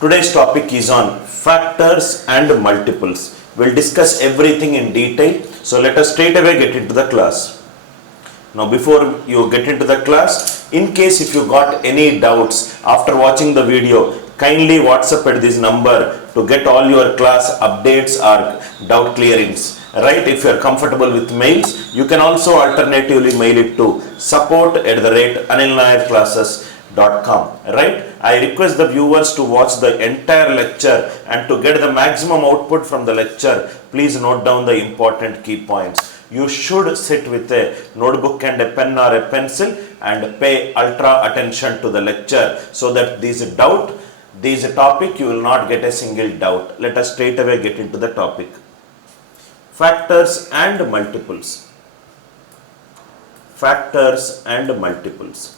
Today's topic is on factors and multiples. We'll discuss everything in detail. So let us straight away get into the class. Now before you get into the class, in case if you got any doubts after watching the video, kindly WhatsApp at this number to get all your class updates or doubt clearings. Right, if you are comfortable with mails, you can also alternatively mail it to support@anilnairclasses.com. Right, I request the viewers to watch the entire lecture and to get the maximum output from the lecture, please note down the important key points. You should sit with a notebook and a pen or a pencil and pay ultra attention to the lecture so that this topic you will not get a single doubt. Let us straight away get into the topic. Factors and multiples. Factors and multiples.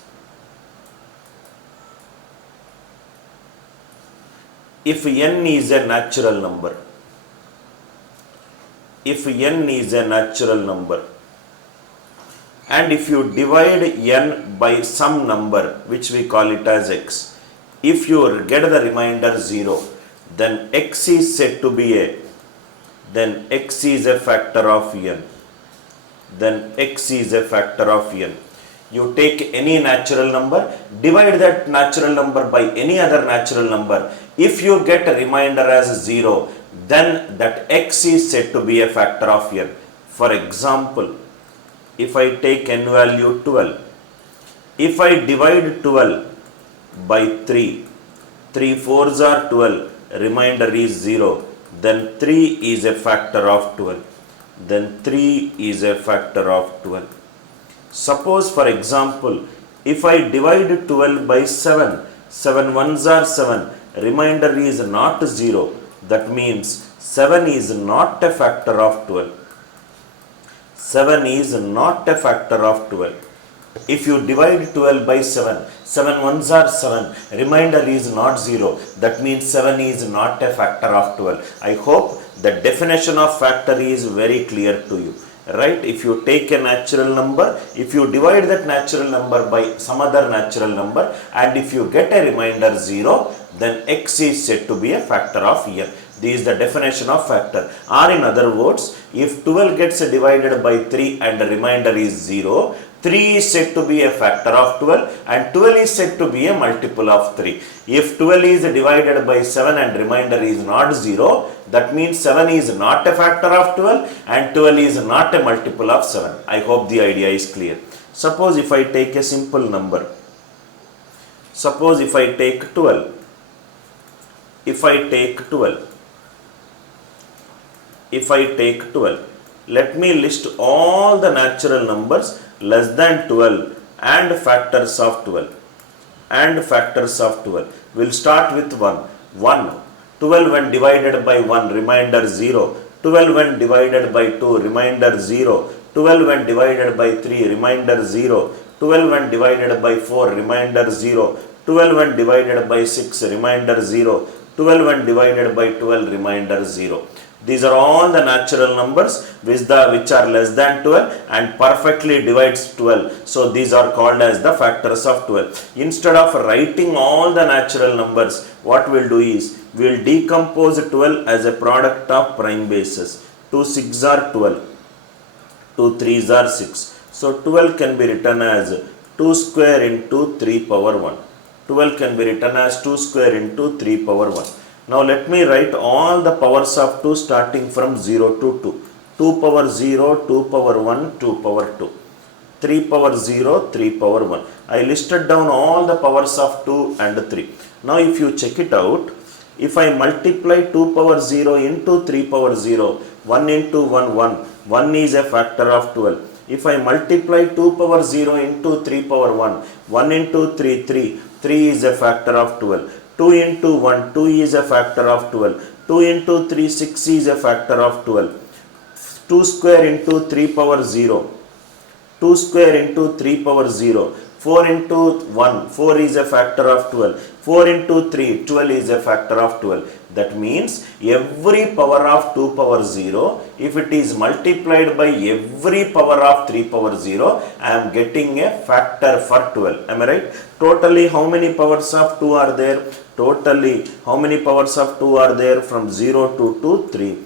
If n is a natural number, and if you divide n by some number which we call it as x, if you get the remainder 0, then x is said to be a factor of n. You take any natural number, divide that natural number by any other natural number. If you get a remainder as 0, then that x is said to be a factor of n. For example, if I take n value 12, if I divide 12 by 3, 3 4s are 12, remainder is 0, then 3 is a factor of 12. Suppose, for example, if I divide 12 by 7, 7 1s are 7, remainder is not 0. That means 7 is not a factor of 12. If you divide 12 by 7, 7 1s are 7, remainder is not 0. That means 7 is not a factor of 12. I hope the definition of factor is very clear to you. Right? If you take a natural number, if you divide that natural number by some other natural number, and if you get a remainder 0, then x is said to be a factor of n. This is the definition of factor. Or in other words, if 12 gets divided by 3 and the remainder is 0, 3 is said to be a factor of 12 and 12 is said to be a multiple of 3. If 12 is divided by 7 and remainder is not 0, that means 7 is not a factor of 12 and 12 is not a multiple of 7. I hope the idea is clear. Suppose if I take a simple number. Suppose if I take 12. Let me list all the natural numbers less than 12 and factors of 12. We'll start with 1. 12 when divided by 1, remainder 0. 12 when divided by 2, remainder 0. 12 when divided by 3, remainder 0. 12 when divided by 4, remainder 0. 12 when divided by 6, remainder 0. 12 when divided by 12, remainder 0. These are all the natural numbers which are less than 12 and perfectly divides 12. So these are called as the factors of 12. Instead of writing all the natural numbers, what we'll do is we'll decompose 12 as a product of prime bases. 2 6s are 12, 2 3s are 6. So 12 can be written as 2 square into 3 power 1. 12 can be written as 2 square into 3 power 1. Now let me write all the powers of 2 starting from 0 to 2. 2 power 0, 2 power 1, 2 power 2. 3 power 0, 3 power 1. I listed down all the powers of 2 and 3. Now if you check it out, if I multiply 2 power 0 into 3 power 0, 1 into 1, 1. 1 is a factor of 12. If I multiply 2 power 0 into 3 power 1, 1 into 3, 3. 3 is a factor of 12. 2 into 1, 2 is a factor of 12. 2 into 3, 6 is a factor of 12. 2 square into 3 power 0. 2 square into 3 power 0. 4 into 1, 4 is a factor of 12. 4 into 3, 12 is a factor of 12. That means every power of 2 power 0, if it is multiplied by every power of 3 power 0, I am getting a factor for 12. Am I right? Totally how many powers of 2 are there? Totally, how many powers of 2 are there? From 0 to 2, 3.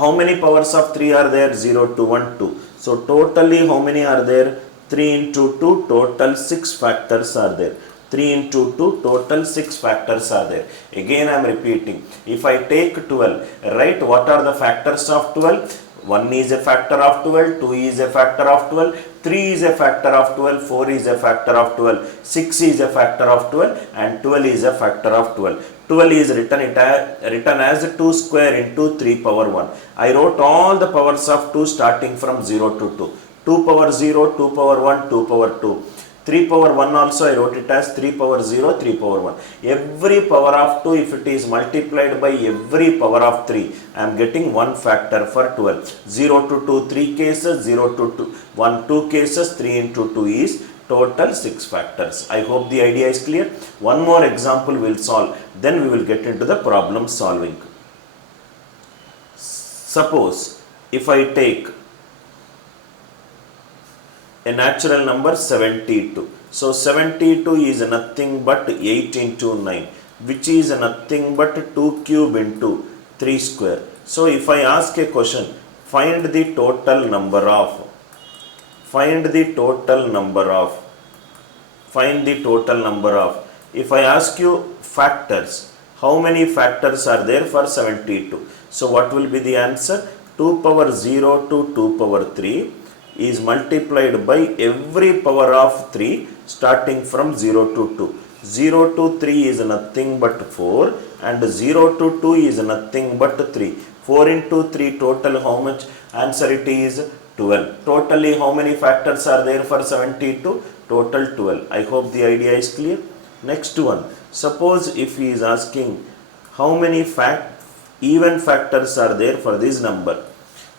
How many powers of 3 are there? 0 to 1, 2. So totally how many are there? 3 into 2, total 6 factors are there. 3 into 2, total 6 factors are there. Again I am repeating. If I take 12, right, what are the factors of 12? 1 is a factor of 12, 2 is a factor of 12, 3 is a factor of 12, 4 is a factor of 12, 6 is a factor of 12, and 12 is a factor of 12. 12 is written as 2 square into 3 power 1. I wrote all the powers of 2 starting from 0 to 2. 2 power 0, 2 power 1, 2 power 2. 3 power 1 also I wrote it as 3 power 0, 3 power 1. Every power of 2, if it is multiplied by every power of 3, I am getting 1 factor for 12. 0 to 2, 3 cases, 0 to 1, 2 cases, 3 into 2 is total 6 factors. I hope the idea is clear. One more example we will solve, then we will get into the problem solving. Suppose if I take a natural number 72. So 72 is nothing but 8 into 9, which is nothing but 2 cube into 3 square. So if I ask a question, find the total number of, if I ask you factors, how many factors are there for 72? So what will be the answer? 2 power 0 to 2 power 3 is multiplied by every power of 3 starting from 0 to 2. 0 to 3 is nothing but 4, and 0 to 2 is nothing but 3. 4 into 3 total how much? Answer it is 12. Totally how many factors are there for 72? Total 12. I hope the idea is clear. Next one. Suppose if he is asking how many even factors are there for this number.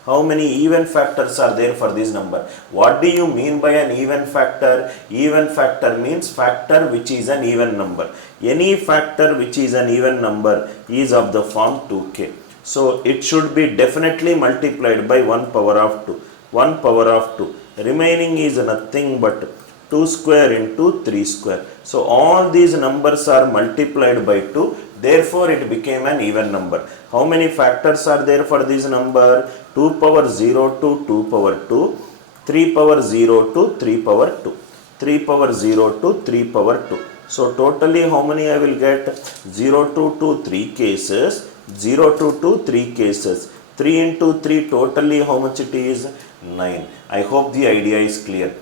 How many even factors are there for this number? What do you mean by an even factor? Even factor means factor which is an even number. Any factor which is an even number is of the form 2k. So it should be definitely multiplied by 1 power of 2. 1 power of 2. Remaining is nothing but 2 square into 3 square. So all these numbers are multiplied by 2. Therefore it became an even number. How many factors are there for this number? 2 power 0 to 2 power 2, 3 power 0 to 3 power 2, 3 power 0 to 3 power 2. So totally how many I will get? 0 to 2, 3 cases, 0 to 2, 3 cases, 3 into 3 totally how much it is? 9. I hope the idea is clear.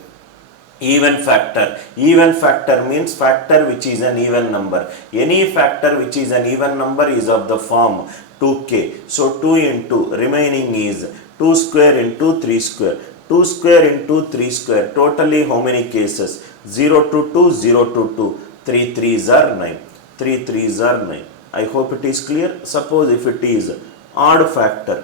Even factor. Even factor means factor which is an even number. Any factor which is an even number is of the form 2k. So 2 into remaining is 2 square into 3 square. 2 square into 3 square. Totally how many cases? 0 to 2, 0 to 2. 3 3s are 9. 3 3s are 9. I hope it is clear. Suppose if it is odd factor.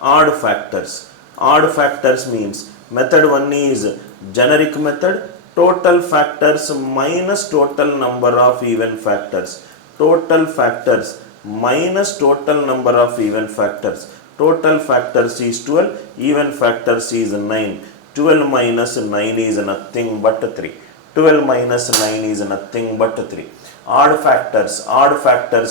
Odd factors. Odd factors means method 1 is generic method, total factors minus total number of even factors. Total factors minus total number of even factors. Total factors is 12, even factors is 9. 12 minus 9 is nothing but 3. 12 minus 9 is nothing but 3. Odd factors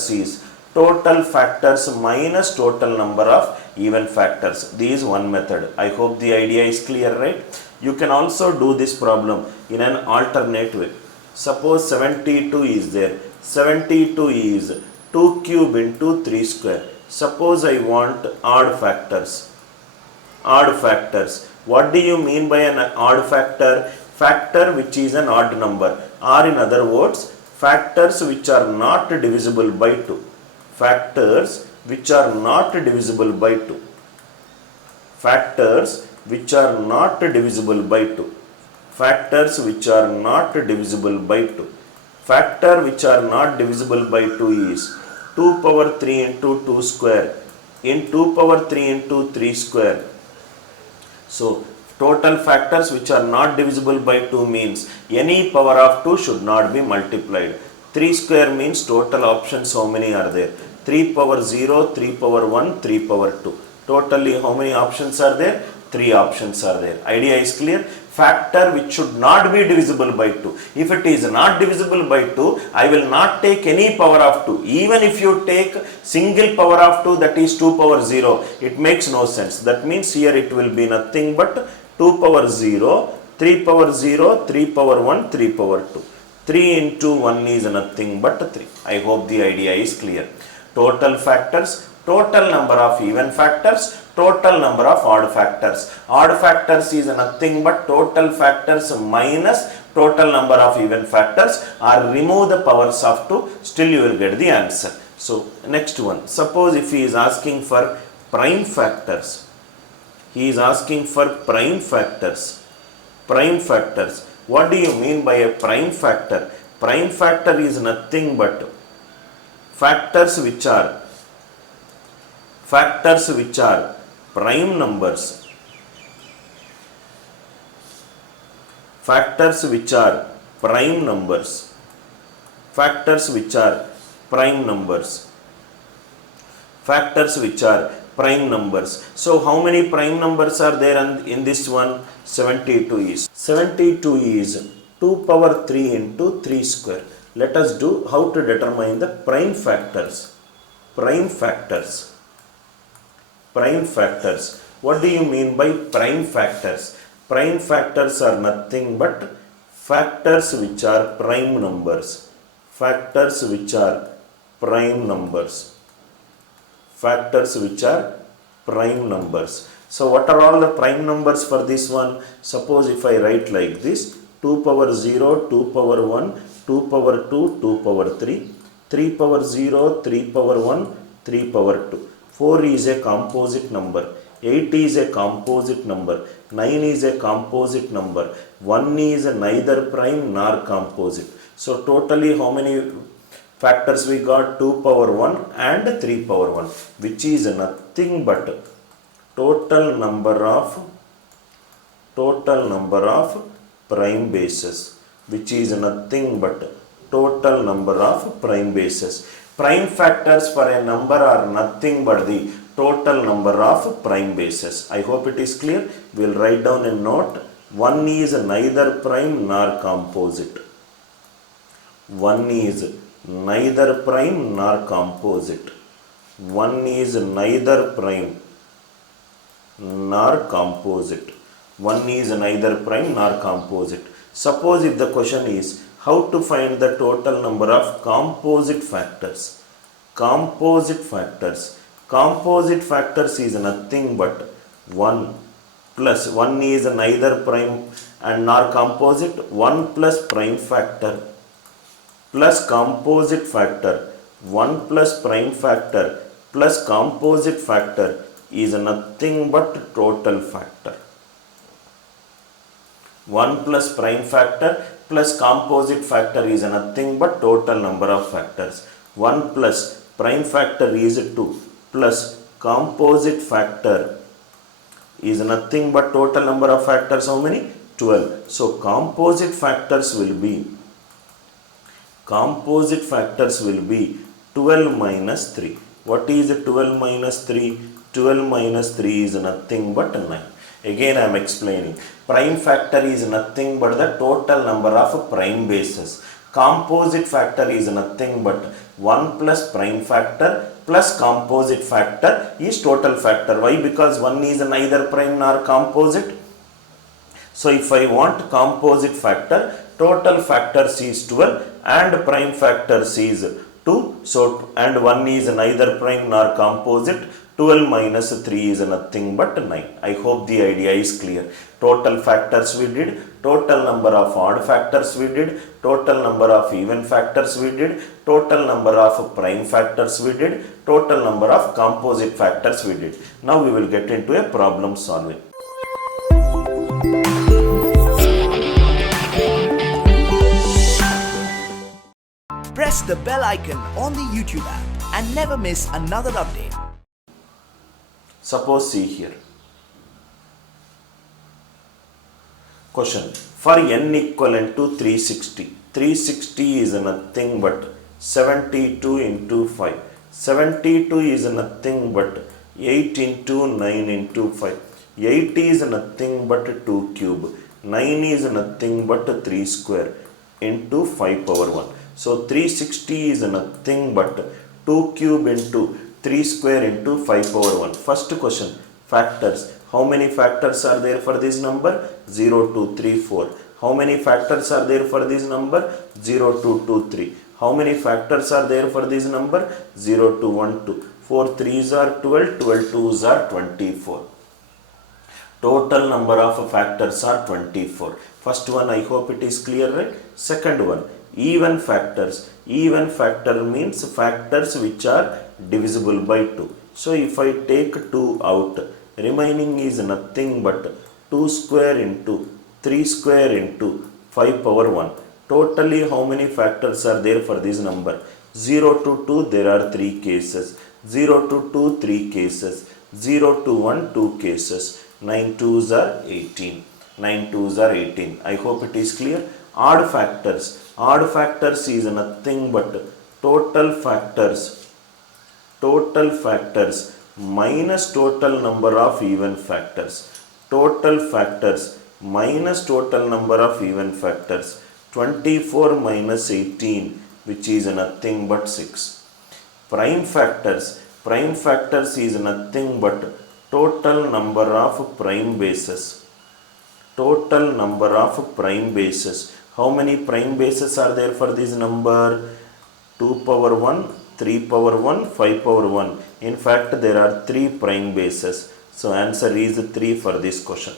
is total factors minus total number of even factors. This is one method. I hope the idea is clear, right? You can also do this problem in an alternate way. Suppose 72 is there. 72 is 2 cube into 3 square. Suppose I want odd factors. Odd factors. What do you mean by an odd factor? Factor which is an odd number, or in other words, factors which are not divisible by 2. Factors which are not divisible by 2. Factors which are not divisible by 2. Factors which are not divisible by 2. Factor which are not divisible by 2 is 2 power 3 into 2 square in 2 power 3 into 3 square. So total factors which are not divisible by 2 means any power of 2 should not be multiplied. 3 square means total options how many are there? 3 power 0, 3 power 1, 3 power 2. Totally how many options are there? 3 options are there. Idea is clear. factor which should not be divisible by 2. If it is not divisible by 2, I will not take any power of 2. Even if you take single power of 2, that is 2 power 0, it makes no sense. That means here it will be nothing but 2 power 0, 3 power 0, 3 power 1, 3 power 2. 3 into 1 is nothing but 3. I hope the idea is clear. Total factors, total number of even factors, total number of odd factors. Odd factors is nothing but total factors minus total number of even factors, or remove the powers of 2, still you will get the answer. So next one, suppose if he is asking for prime factors, he is asking for prime factors. Prime factors, what do you mean by a prime factor? Prime factor is nothing but factors which are prime numbers, factors which are prime numbers, factors which are prime numbers, factors which are prime numbers. So how many prime numbers are there in this one? 72 is. 72 is 2 power 3 into 3 square. Let us do how to determine the prime factors. Prime factors. Prime factors. What do you mean by prime factors? Prime factors are nothing but factors which are prime numbers. Factors which are prime numbers. Factors which are prime numbers. So what are all the prime numbers for this one? Suppose if I write like this, 2 power 0, 2 power 1, 2 power 2, 2 power 3, 3 power 0, 3 power 1, 3 power 2. 4 is a composite number, 8 is a composite number, 9 is a composite number, 1 is neither prime nor composite. So totally how many factors we got? 2 power 1 and 3 power 1, which is nothing but total number of prime bases, which is nothing but total number of prime bases. Prime factors for a number are nothing but the total number of prime bases. I hope it is clear. We will write down a note. 1 is neither prime nor composite. 1 is neither prime nor composite. 1 is neither prime nor composite. 1 is neither prime nor composite. Suppose if the question is how to find the total number of composite factors. Composite factors. Composite factors is nothing but 1 plus 1 is neither prime and nor composite, 1 plus prime factor plus composite factor, 1 plus prime factor plus composite factor is nothing but total factor. 1 plus prime factor plus composite factor is nothing but total number of factors. 1 plus prime factor is 2 plus composite factor is nothing but total number of factors. How many? 12. So composite factors will be 12 minus 3. What is 12 minus 3? 12 minus 3 is nothing but 9. Again I am explaining. Prime factor is nothing but the total number of prime bases. Composite factor is nothing but 1 plus prime factor plus composite factor is total factor. Why? Because 1 is neither prime nor composite. So if I want composite factor, total factors is 12 and prime factors is 2. So and 1 is neither prime nor composite. 12 minus 3 is nothing but 9. I hope the idea is clear. Total factors we did, total number of odd factors we did, total number of even factors we did, total number of prime factors we did, total number of composite factors we did. Now we will get into a problem solving. Press the bell icon on the YouTube app and never miss another update. Suppose see here. Question. For n equivalent to 360. 360 is nothing but 72 into 5. 72 is nothing but 8 into 9 into 5. 8 is nothing but 2 cube. 9 is nothing but 3 square into 5 power 1. So 360 is nothing but 2 cube into 3 square into 5 power 1. First question, factors. How many factors are there for this number? 0, 2, 3, 4. How many factors are there for this number? 0, 2, 2, 3. How many factors are there for this number? 0, 2, 1, 2. 4 3s are 12, 12 2s are 24. Total number of factors are 24. First one, I hope it is clear, right? Second one, even factors. Even factor means factors which are divisible by 2. So if I take 2 out, remaining is nothing but 2 square into 3 square into 5 power 1. Totally how many factors are there for this number? 0 to 2 there are 3 cases. 0 to 2 3 cases. 0 to 1 2 cases. 9 2s are 18. 9 2s are 18. I hope it is clear. Odd factors. Odd factors is nothing but total factors minus total number of even factors. Total factors minus total number of even factors. 24 minus 18, which is nothing but 6. Prime factors. Prime factors is nothing but total number of prime bases. Total number of prime bases. How many prime bases are there for this number? 2 power 1, 3 power 1, 5 power 1. In fact, there are 3 prime bases. So answer is 3 for this question.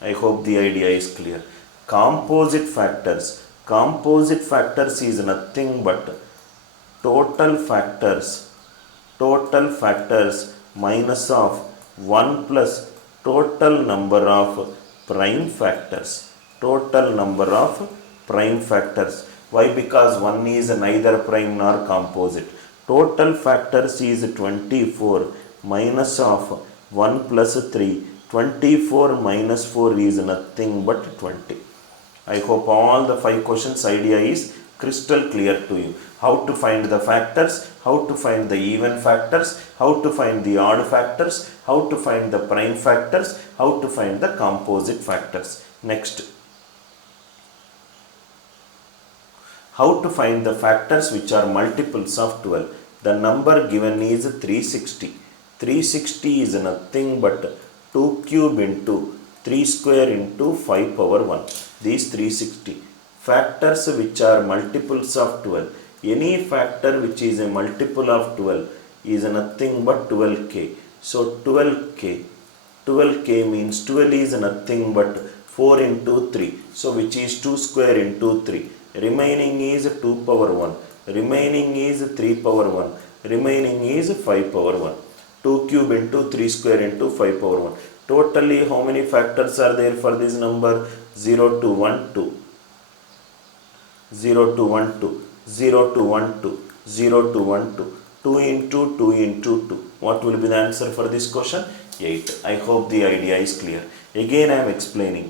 I hope the idea is clear. Composite factors. Composite factors is nothing but total factors minus of 1 plus total number of prime factors. Total number of prime factors. Why? Because 1 is neither prime nor composite. Total factors is 24 minus of 1 plus 3. 24 minus 4 is nothing but 20. I hope all the 5 questions idea is crystal clear to you. How to find the factors, how to find the even factors, how to find the odd factors, how to find the prime factors, how to find the composite factors. Next, how to find the factors which are multiples of 12. The number given is 360. 360 is nothing but 2 cube into 3 square into 5 power 1. These 360. Factors which are multiples of 12. Any factor which is a multiple of 12 is nothing but 12k. So 12k means 12 is nothing but 4 into 3. So which is 2 square into 3. Remaining is 2 power 1. Remaining is 3 power 1. Remaining is 5 power 1. 2 cube into 3 square into 5 power 1. Totally how many factors are there for this number? 0 to 1 2. 0 to 1 2. 0 to 1 2. 0 to 1 2. 2 into 2 into 2. What will be the answer for this question? 8. I hope the idea is clear. Again I am explaining.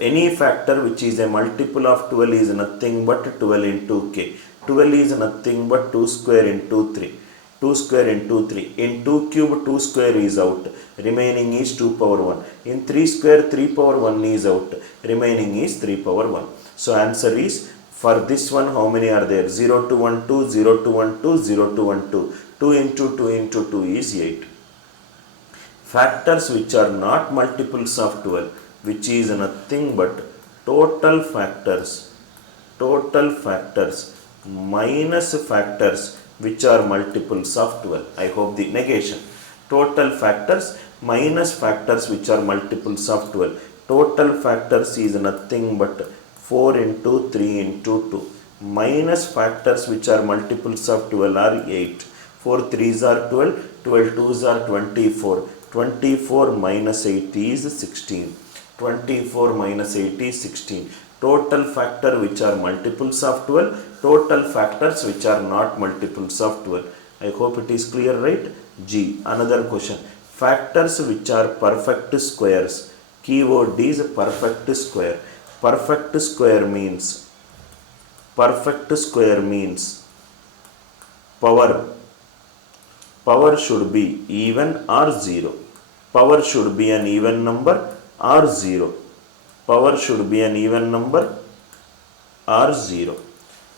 Any factor which is a multiple of 12 is nothing but 12 into k. 12 is nothing but 2 square into 3. 2 square into 3. In 2 cube 2 square is out. Remaining is 2 power 1. In 3 square 3 power 1 is out. Remaining is 3 power 1. So answer is, for this one how many are there? 0 to 1 2, 0 to 1 2, 0 to 1 2. 2 into 2 into 2 is 8. Factors which are not multiples of 12, which is nothing but total factors minus factors which are multiples of 12. I hope the negation. Total factors minus factors which are multiples of 12. Total factors is nothing but 4 into 3 into 2. Minus factors which are multiples of 12 are 8. 4 3s are 12. 12 2s are 24. 24 minus 8 is 16. 24 minus 8 is 16. Total factor which are multiples of 12. Total factors which are not multiples of 12. I hope it is clear, right? G. Another question. Factors which are perfect squares. Keyword is perfect square. Perfect square means power should be even or 0. Power should be an even number or 0. Power should be an even number or 0.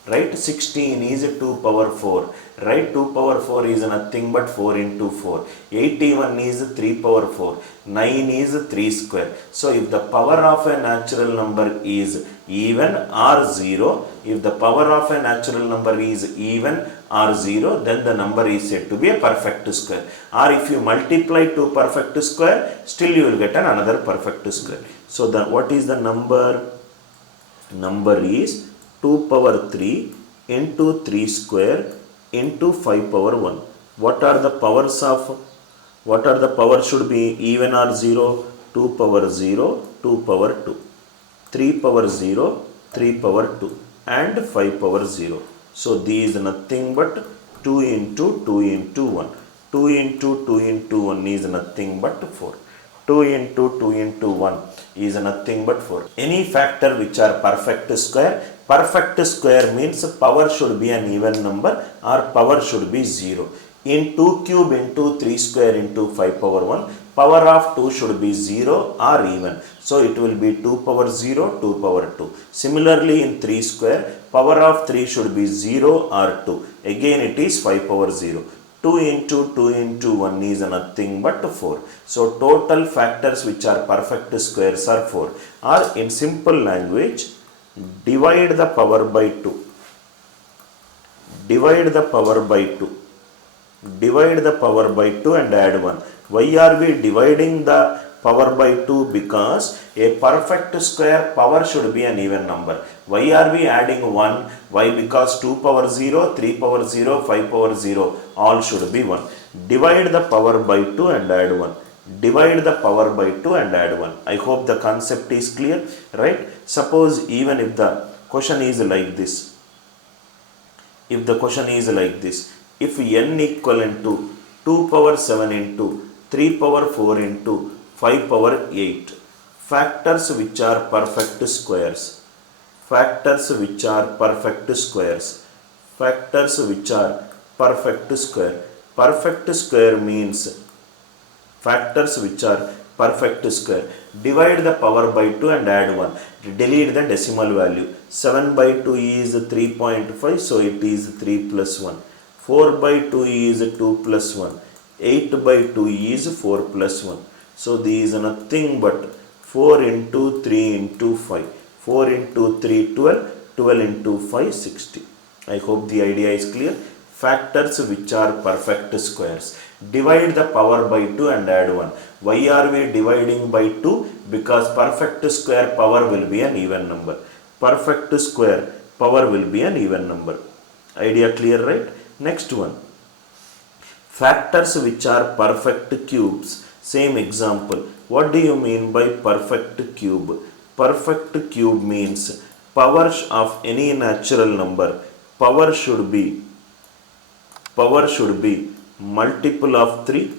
Right? 16 is 2 power 4. Right? 2 power 4 is nothing but 4 into 4. 81 is 3 power 4. 9 is 3 square. So if the power of a natural number is even or 0, if the power of a natural number is even or 0, then the number is said to be a perfect square. Or if you multiply two perfect square, still you will get another perfect square. So what is the number? Number is 2 power 3 into 3 square into 5 power 1. What are the powers should be even or 0? 2 power 0, 2 power 2. 3 power 0, 3 power 2 and 5 power 0. So these nothing but 2 into 2 into 1. 2 into 2 into 1 is nothing but 4. 2 into 2 into 1 is nothing but 4. Any factor which are perfect square means power should be an even number or power should be 0. In 2 cube into 3 square into 5 power 1, power of 2 should be 0 or even. So it will be 2 power 0, 2 power 2. Similarly in 3 square, power of 3 should be 0 or 2. Again it is 5 power 0. 2 into 2 into 1 is nothing but 4. So total factors which are perfect squares are 4. Or in simple language, divide the power by 2. Divide the power by 2. Divide the power by 2 and add 1. Why are we dividing the power by 2? Because a perfect square power should be an even number. Why are we adding 1? Why? Because 2 power 0, 3 power 0, 5 power 0 all should be 1. Divide the power by 2 and add 1. Divide the power by 2 and add 1. I hope the concept is clear, right? Suppose even if the question is like this. If the question is like this. If n equivalent to 2 power 7 into 3 power 4 into 5 power 8. Factors which are perfect squares. Factors which are perfect squares. Factors which are perfect square. Perfect square means factors which are perfect square. Divide the power by 2 and add 1. Delete the decimal value. 7 by 2 is 3.5, so it is 3 plus 1. 4 by 2 is 2 plus 1. 8 by 2 is 4 plus 1. So these are nothing but 4 into 3 into 5. 4 into 3, 12. 12 into 5, 60. I hope the idea is clear. Factors which are perfect squares. Divide the power by 2 and add 1. Why are we dividing by 2? Because perfect square power will be an even number. Perfect square power will be an even number. Idea clear, right? Next one. Factors which are perfect cubes. Same example. What do you mean by perfect cube? Perfect cube means power of any natural number. Power should be multiple of 3.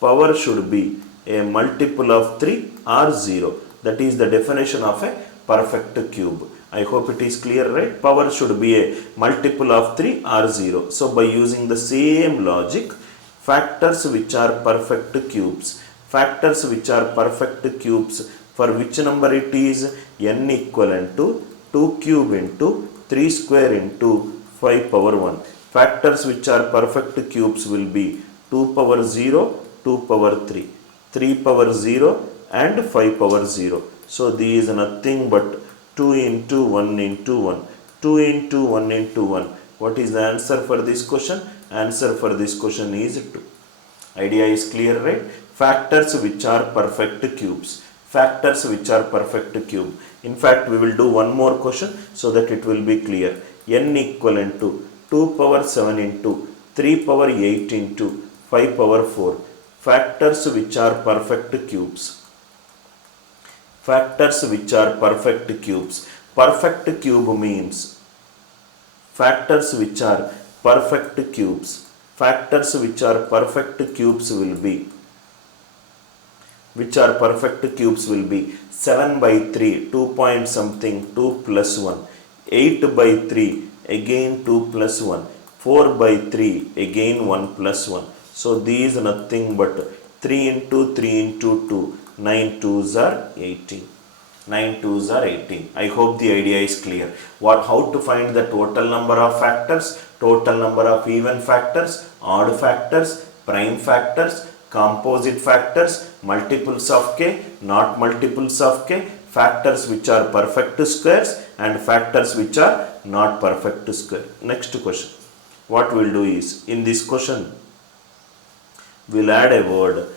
Power should be a multiple of 3 or 0. That is the definition of a perfect cube. I hope it is clear, right? Power should be a multiple of 3 or 0. So by using the same logic, factors which are perfect cubes. Factors which are perfect cubes, for which number it is? N equivalent to 2 cube into 3 square into 5 power 1. Factors which are perfect cubes will be 2 power 0, 2 power 3, 3 power 0 and 5 power 0. So these are nothing but 2 into 1 into 1. 2 into 1 into 1. What is the answer for this question? Answer for this question is 2. Idea is clear, right? Factors which are perfect cubes. Factors which are perfect cube. In fact, we will do one more question so that it will be clear. N equivalent to 2 power 7 into 3 power 8 into 5 power 4. Factors which are perfect cubes. Factors which are perfect cubes. Perfect cube means factors which are perfect cubes. Factors which are perfect cubes will be 7 by 3, 2 point something, 2 plus 1. 8 by 3, again 2 plus 1. 4 by 3, again 1 plus 1. So these are nothing but 3 into 3 into 2. 9 2s are 18. 9 twos are 18. I hope the idea is clear. How to find the total number of factors, total number of even factors, odd factors, prime factors, composite factors, multiples of k, not multiples of k, factors which are perfect squares and factors which are not perfect square. Next question. What we'll do is, in this question, we'll add a word,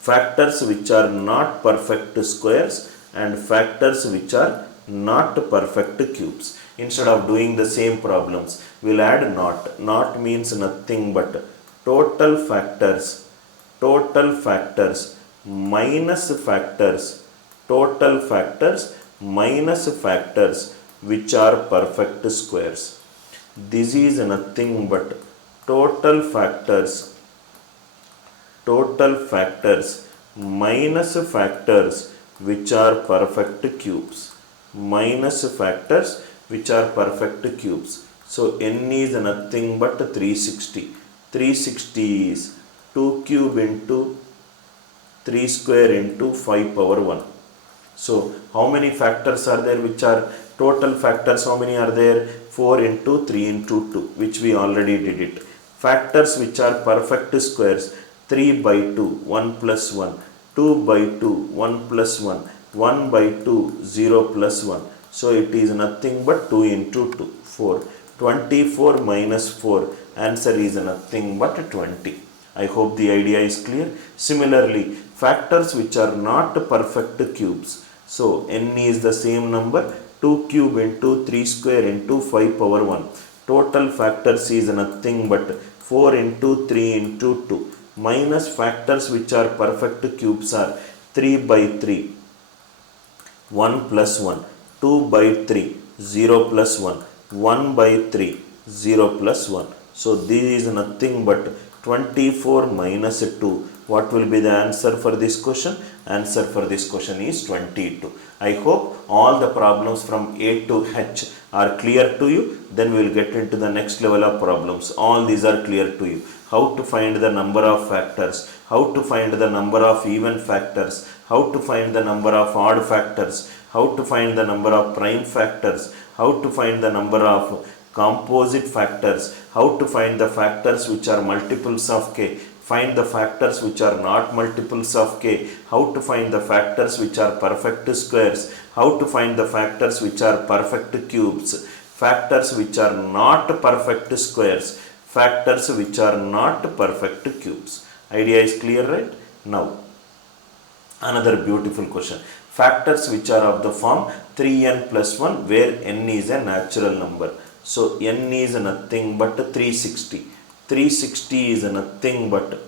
factors which are not perfect squares and factors which are not perfect cubes. Instead of doing the same problems, we'll add not. Not means nothing but total factors minus factors, total factors minus factors which are perfect squares. This is nothing but total factors minus factors which are perfect cubes, minus factors which are perfect cubes. So n is nothing but 360. 360 is 2 cube into 3 square into 5 power 1. So how many factors are there which are total factors? How many are there? 4 into 3 into 2, which we already did it. Factors which are perfect squares, 3 by 2, 1 plus 1, 2 by 2, 1 plus 1, 1 by 2, 0 plus 1. So it is nothing but 2 into 2, 4. 24 minus 4, answer is nothing but 20. I hope the idea is clear. Similarly, factors which are not perfect cubes. So n is the same number, 2 cube into 3 square into 5 power 1. Total factors is nothing but 4 into 3 into 2 minus factors which are perfect cubes are 3 by 3, 1 plus 1, 2 by 3, 0 plus 1, 1 by 3, 0 plus 1. So this is nothing but 24 minus 2. What will be the answer for this question? Answer for this question is 22. I hope all the problems from A to H are clear to you. Then we will get into the next level of problems. All these are clear to you. How to find the number of factors, how to find the number of even factors, how to find the number of odd factors, how to find the number of prime factors, how to find the number of composite factors, how to find the factors which are multiples of k, find the factors which are not multiples of k, how to find the factors which are perfect squares, how to find the factors which are perfect cubes, factors which are not perfect squares, factors which are not perfect cubes. Idea is clear, right? Now, another beautiful question. Factors which are of the form 3n plus 1 where n is a natural number. So n is nothing but 360. 360 is nothing but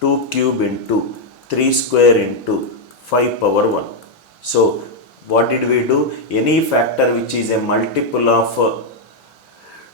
2 cube into 3 square into 5 power 1. So what did we do? Any factor which is a multiple of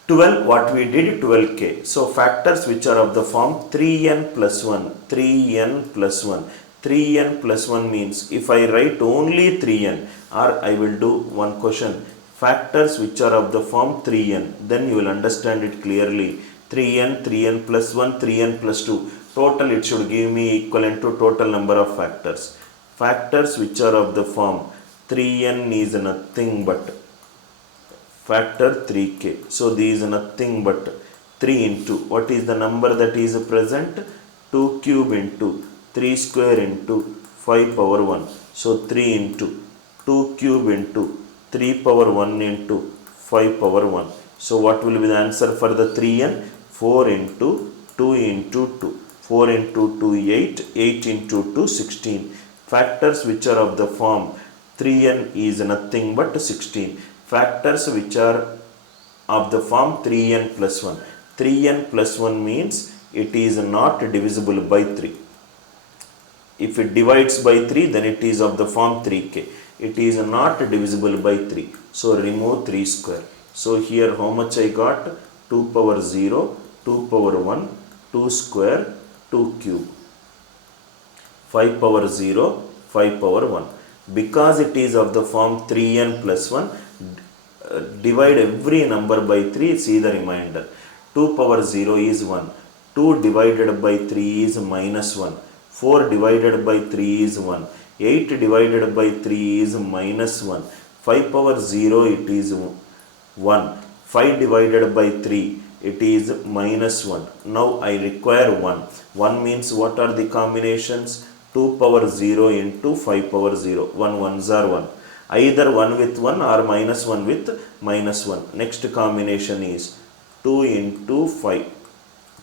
12, what we did? 12k. So factors which are of the form 3n plus 1, 3n plus 1. 3n plus 1 means if I write only 3n, or I will do one question, factors which are of the form 3n, then you will understand it clearly. 3n, 3n plus 1, 3n plus 2. Total it should give me equivalent to total number of factors. Factors which are of the form 3n is nothing but factor 3k. So this is nothing but 3 into, what is the number that is present? 2 cube into 3 square into 5 power 1. So 3 into 2 cube into 3 power 1 into 5 power 1. So what will be the answer for the 3n? 4 into 2 into 2. 4 into 2 8. 8 into 2 16. Factors which are of the form 3n is nothing but 16. Factors which are of the form 3n plus 1. 3n plus 1 means it is not divisible by 3. If it divides by 3, then it is of the form 3k. It is not divisible by 3. So remove 3 square. So here how much I got? 2 power 0, 2 power 1, 2 square, 2 cube. 5 power 0, 5 power 1. Because it is of the form 3n plus 1, divide every number by 3, see the remainder. 2 power 0 is 1. 2 divided by 3 is minus 1. 4 divided by 3 is 1. 8 divided by 3 is minus 1. 5 power 0 it is 1. 5 divided by 3 it is minus 1. Now I require 1. 1 means what are the combinations? 2 power 0 into 5 power 0. 1 ones are 1. Either 1 with 1 or minus 1 with minus 1. Next combination is 2 into 5.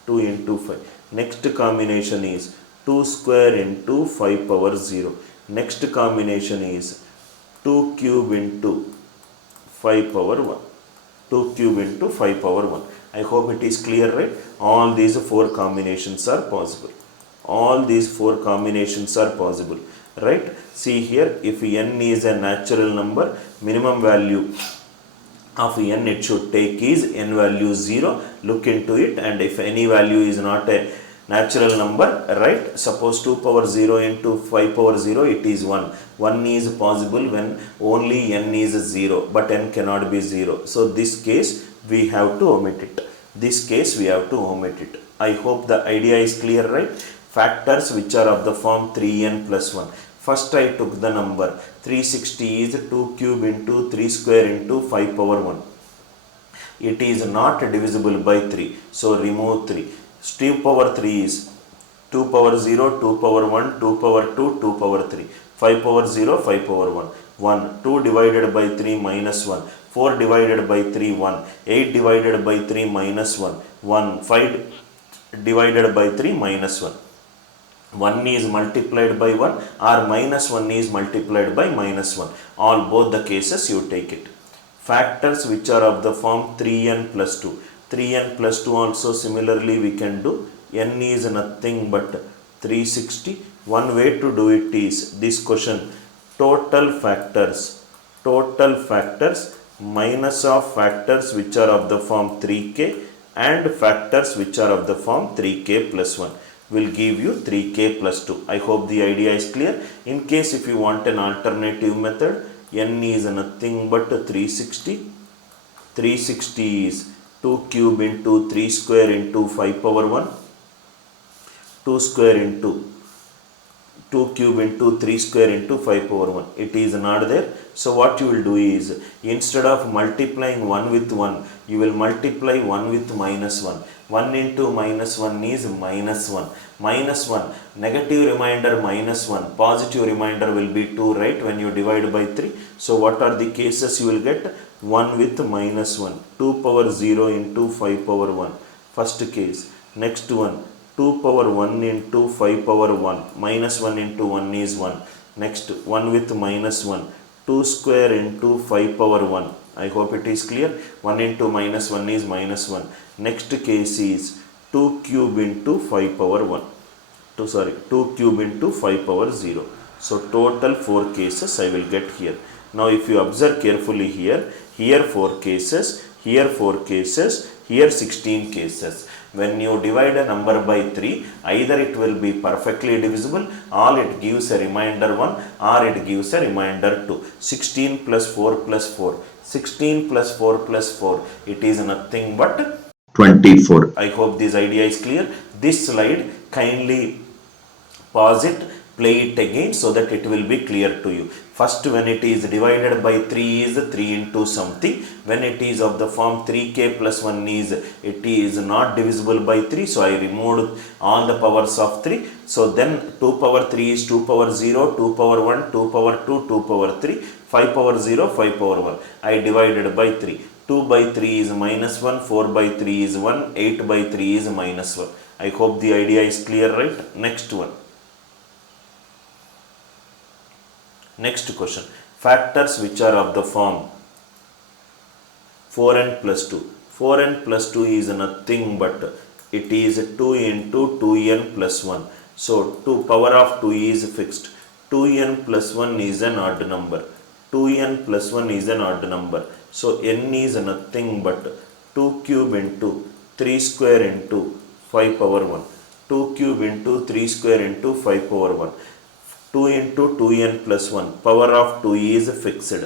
2 into 5. Next combination is 2 square into 5 power 0. Next combination is 2 cube into 5 power 1. 2 cube into 5 power 1. I hope it is clear, right? All these 4 combinations are possible. All these 4 combinations are possible, right? See here, if n is a natural number, minimum value of n it should take is n value 0. Look into it, and if any value is not a natural number, right? Suppose 2 power 0 into 5 power 0, it is 1. 1 is possible when only n is 0, but n cannot be 0. So this case we have to omit it. This case we have to omit it. I hope the idea is clear, right? Factors which are of the form 3n plus 1. First I took the number 360 is 2 cube into 3 square into 5 power 1. It is not divisible by 3. So remove 3. 2 power 3 is 2 power 0, 2 power 1, 2 power 2, 2 power 3. 5 power 0, 5 power 1. 1. 2 divided by 3 minus 1. 4 divided by 3 1. 8 divided by 3 minus 1. 1. 5 divided by 3 minus 1. 1 is multiplied by 1 or minus 1 is multiplied by minus 1. All both the cases you take it. Factors which are of the form 3n plus 2. 3n plus 2 also similarly we can do. N is nothing but 360. One way to do it is this question. Total factors minus of factors which are of the form 3k and factors which are of the form 3k plus 1 will give you 3k plus 2. I hope the idea is clear. In case if you want an alternative method, n is nothing but 360. 360 is 2 cube into 3 square into 5 power 1. 2 square into 2 cube into 3 square into 5 power 1. It is not there. So what you will do is, instead of multiplying 1 with 1, you will multiply 1 with minus 1. 1 into minus 1 is minus 1. Minus 1. Negative remainder minus 1. Positive remainder will be 2, right, when you divide by 3. So what are the cases you will get? 1 with minus 1. 2 power 0 into 5 power 1. First case. Next one. 2 power 1 into 5 power 1. Minus 1 into 1 is 1. Next, 1 with minus 1. 2 square into 5 power 1. I hope it is clear. 1 into minus 1 is minus 1. Next case is 2 cube into 5 power 1. 2 cube into 5 power 0. So total 4 cases I will get here. Now if you observe carefully here 4 cases, here 4 cases, here 16 cases. When you divide a number by 3, either it will be perfectly divisible or it gives a remainder 1 or it gives a remainder 2. 16 plus 4 plus 4. 16 plus 4 plus 4. It is nothing but 24. I hope this idea is clear. This slide, kindly pause it, play it again so that it will be clear to you. First, when it is divided by 3 is 3 into something. When it is of the form 3k plus 1 is, it is not divisible by 3. So I removed all the powers of 3. So then 2 power 3 is 2 power 0, 2 power 1, 2 power 2, 2 power 3, 5 power 0, 5 power 1. I divided by 3. 2 by 3 is minus 1, 4 by 3 is 1, 8 by 3 is minus 1. I hope the idea is clear, right? Next one. Next question. Factors which are of the form 4n plus 2. 4n plus 2 is nothing but it is 2 into 2n plus 1. So 2 power of 2 is fixed. 2n plus 1 is an odd number. 2n plus 1 is an odd number. So n is nothing but 2 cube into 3 square into 5 power 1. 2 cube into 3 square into 5 power 1. 2 into 2n plus 1. Power of 2 is fixed.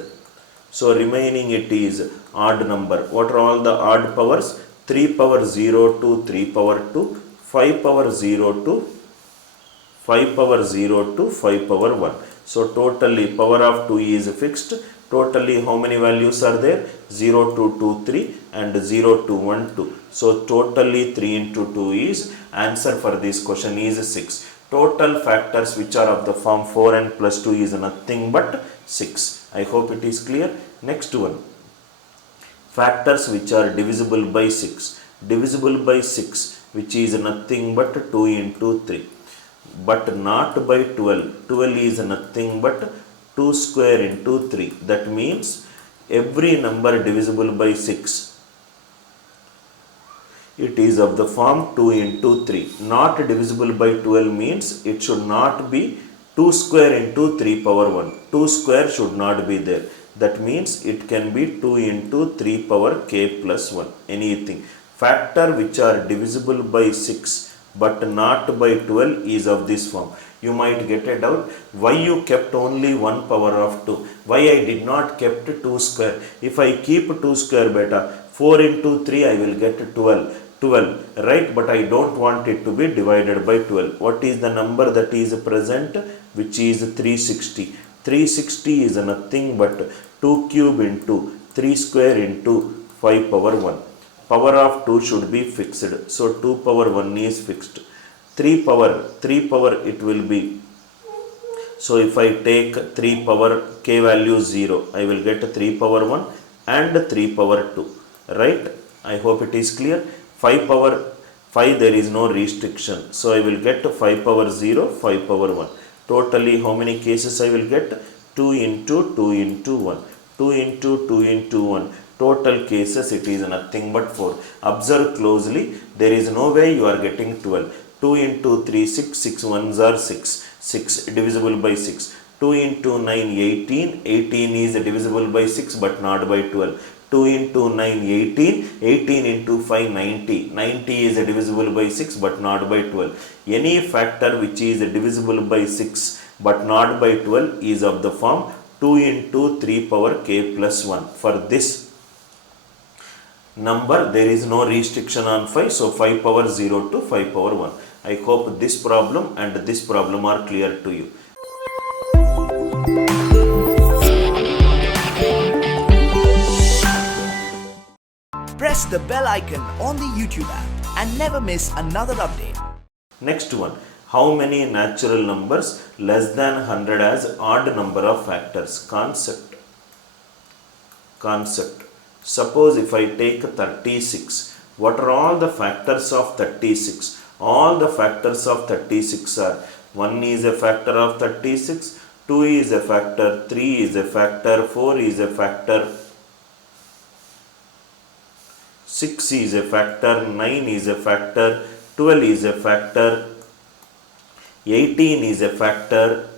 So remaining it is odd number. What are all the odd powers? 3 power 0 to 3 power 2. 5 power 0 to 5 power 0 to 5 power 1. So totally power of 2 is fixed. Totally how many values are there? 0 to 2, 3 and 0 to 1, 2. So totally 3 into 2 is answer for this question is 6. Total factors which are of the form 4n plus 2 is nothing but 6. I hope it is clear. Next one. Factors which are divisible by 6. Divisible by 6 which is nothing but 2 into 3. But not by 12. 12 is nothing but 2 square into 3. That means every number divisible by 6, it is of the form 2 into 3. Not divisible by 12 means it should not be 2 square into 3 power 1. 2 square should not be there. That means it can be 2 into 3 power k plus 1. Anything. Factor which are divisible by 6 but not by 12 is of this form. You might get a doubt, why you kept only 1 power of 2? Why I did not kept 2 square? If I keep 2 square beta, 4 into 3 I will get 12. 12, right? But I don't want it to be divided by 12. What is the number that is present? Which is 360. 360 is nothing but 2 cube into 3 square into 5 power 1. Power of 2 should be fixed. So 2 power 1 is fixed. 3 power it will be. So if I take 3 power k value 0, I will get 3 power 1 and 3 power 2. Right? I hope it is clear. 5 power 5 there is no restriction. So I will get 5 power 0, 5 power 1. Totally how many cases I will get? 2 into 2 into 1. 2 into 2 into 1. Total cases it is nothing but 4. Observe closely. There is no way you are getting 12. 2 into 3, 6. 6 ones are 6. 6 divisible by 6. 2 into 9, 18. 18 is divisible by 6 but not by 12. 2 into 9, 18. 18 into 5, 90. 90 is divisible by 6 but not by 12. Any factor which is divisible by 6 but not by 12 is of the form 2 into 3 power k plus 1. For this number there is no restriction on 5. So 5 power 0 to 5 power 1. I hope this problem and this problem are clear to you. Press the bell icon on the YouTube app and never miss another update. Next one. How many natural numbers less than 100 as odd number of factors? Concept. Suppose if I take 36, what are all the factors of 36? All the factors of 36 are 1 is a factor of 36, 2 is a factor, 3 is a factor, 4 is a factor, 6 is a factor, 9 is a factor, 12 is a factor, 18 is a factor,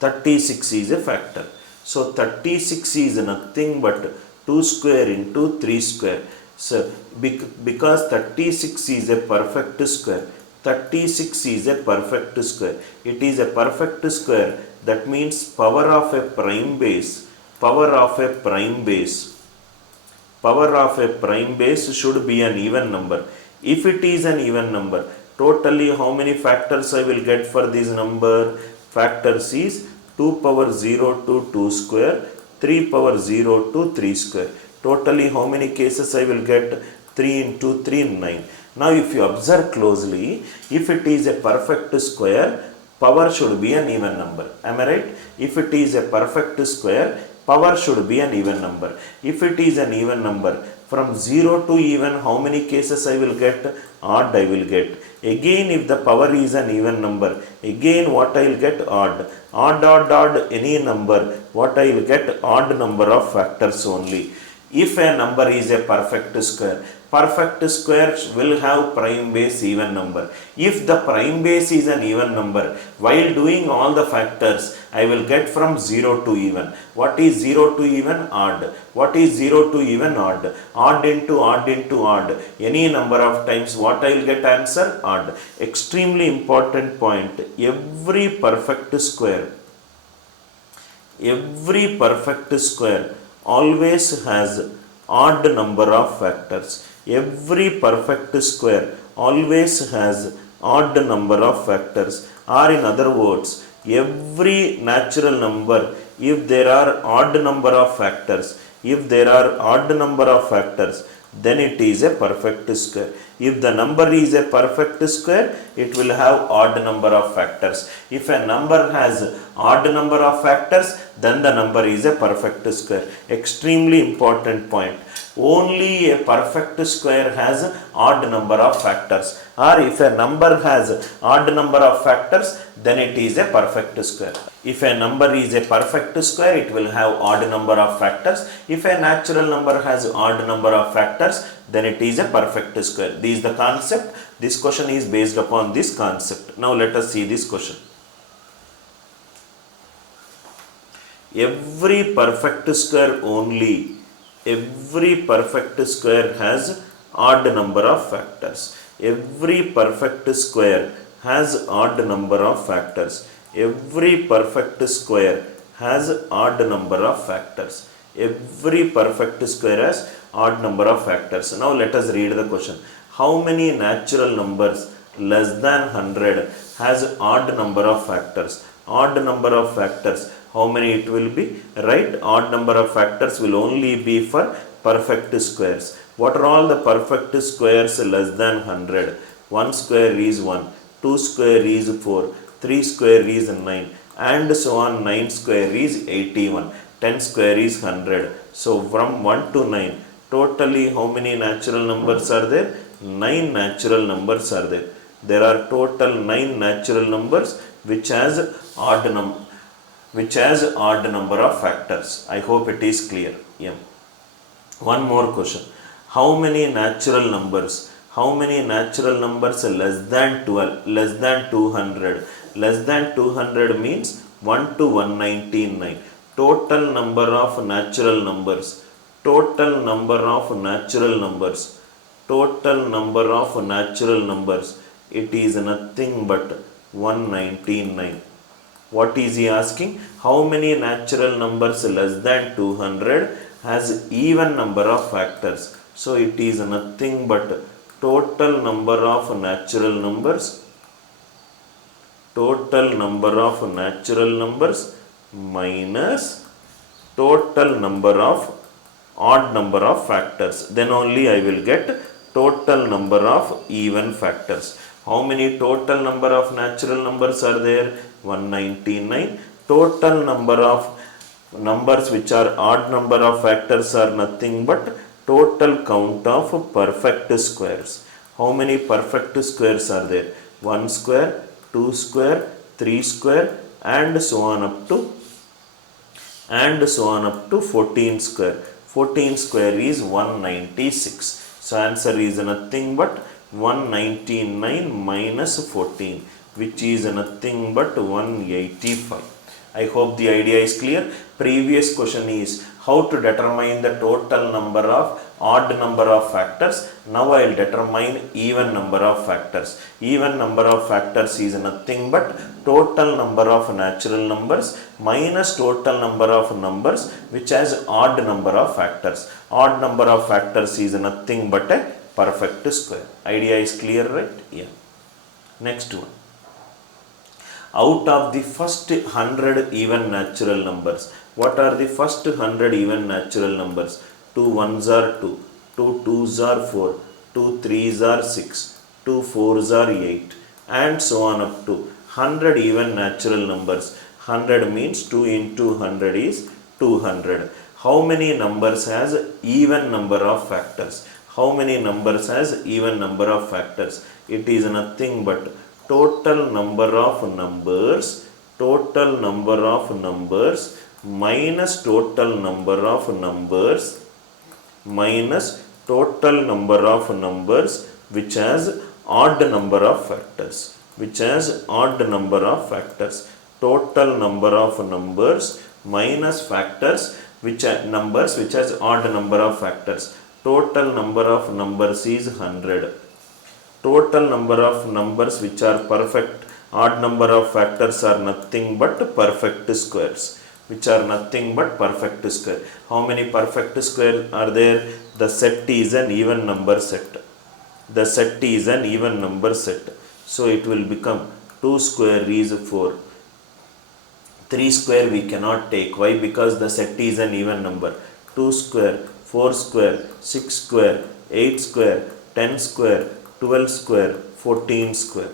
36 is a factor. So 36 is nothing but 2 square into 3 square. So because 36 is a perfect square, 36 is a perfect square. It is a perfect square. That means power of a prime base should be an even number. If it is an even number, totally how many factors I will get for this number? Factors is 2 power 0 to 2 square, 3 power 0 to 3 square. Totally how many cases I will get? 3 into 3, 9. Now if you observe closely, if it is a perfect square, power should be an even number. Am I right? If it is a perfect square, power should be an even number. If it is an even number, from 0 to even how many cases I will get? Odd I will get. Again if the power is an even number, again what I will get? Odd. Odd, any number, what I will get? Odd number of factors only. If a number is a perfect square will have prime base even number. If the prime base is an even number, while doing all the factors, I will get from 0 to even. What is 0 to even? Odd. What is 0 to even? Odd. Odd into odd into odd. Any number of times, what I will get? Answer? Odd. Extremely important point. Every perfect square always has odd number of factors. Every perfect square always has odd number of factors, or in other words, every natural number, if there are odd number of factors, then it is a perfect square. If the number is a perfect square, it will have odd number of factors. If a number has odd number of factors, then the number is a perfect square. Extremely important point. Only a perfect square has odd number of factors, or if a number has odd number of factors, then it is a perfect square. If a number is a perfect square, it will have odd number of factors. If a natural number has odd number of factors, then it is a perfect square. This is the concept. This question is based upon this concept. Now let us see this question. Every perfect square has odd number of factors. Every perfect square has odd number of factors. Every perfect square has odd number of factors. Every perfect square has odd number of factors. Now let us read the question. How many natural numbers less than 100 has odd number of factors? Odd number of factors. How many it will be? Right? Odd number of factors will only be for perfect squares. What are all the perfect squares less than 100? 1 square is 1, 2 square is 4, 3 square is 9, and so on. 9 square is 81, 10 square is 100. So from 1 to 9, totally how many natural numbers are there? 9 natural numbers are there. There are total 9 natural numbers which has odd number of factors. I hope it is clear. Yeah. One more question. How many natural numbers less than 12, less than 200? Less than 200 means 1 to 199. Total number of natural numbers. It is nothing but 199. What is he asking? How many natural numbers less than 200 has even number of factors? So it is nothing but total number of natural numbers minus total number of odd number of factors. Then only I will get total number of even factors. How many total number of natural numbers are there? 199. Total number of numbers which are odd number of factors are nothing but total count of perfect squares. How many perfect squares are there? 1 square, 2 square, 3 square, and so on up to 14 square. 14 square is 196. So answer is nothing but 199 minus 14, which is nothing but 185. I hope the idea is clear. Previous question is how to determine the total number of odd number of factors. Now I will determine even number of factors. Even number of factors is nothing but total number of natural numbers minus total number of numbers which has odd number of factors. Odd number of factors is nothing but a perfect square. Idea is clear, right? Yeah. Next one. Out of the first 100 even natural numbers, what are the first 100 even natural numbers? 2 ones are 2, 2 twos are 4, 2 threes are 6, 2 fours are 8, and so on up to 100 even natural numbers. 100 means 2 into 100 is 200. How many numbers has even number of factors? How many numbers has even number of factors? It is nothing but total number of numbers minus total number of numbers which has odd number of factors. Total number of numbers minus factors which are numbers which has odd number of factors. Total number of numbers is 100. Total number of numbers which are perfect odd number of factors are nothing but perfect squares. How many perfect squares are there? The set is an even number set. So it will become 2 square is 4. 3 square we cannot take. Why? Because the set is an even number. 2 square, 4 square, 6 square, 8 square, 10 square, 12 square, 14 square.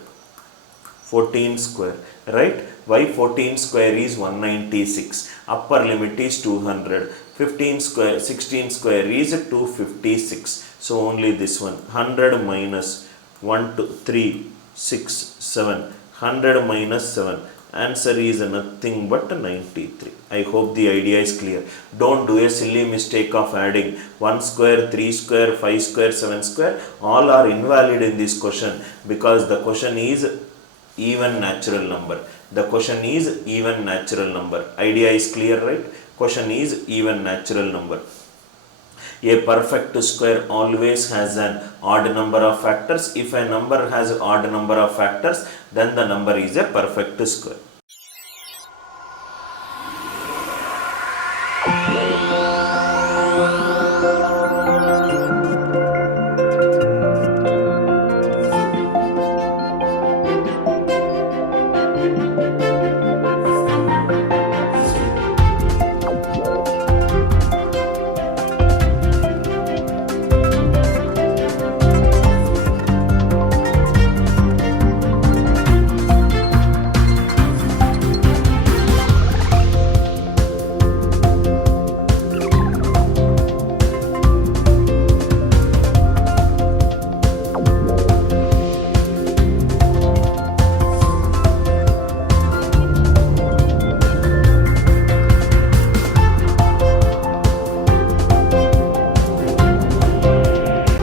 14 square, right? Why 14 square is 196. Upper limit is 200. 15 square, 16 square is 256. So only this one. 100 minus 1, 2, 3, 6, 7. 100 minus 7. Answer is nothing but 93. I hope the idea is clear. Don't do a silly mistake of adding 1 square, 3 square, 5 square, 7 square. All are invalid in this question because the question is even natural number. The question is even natural number. Idea is clear, right? Question is even natural number. A perfect square always has an odd number of factors. If a number has odd number of factors, then the number is a perfect square.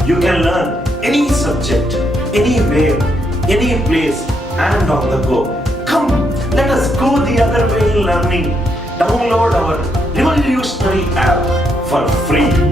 You can learn any subject, anywhere, any place and on the go. Come, let us go the other way in learning. Download our revolutionary app for free.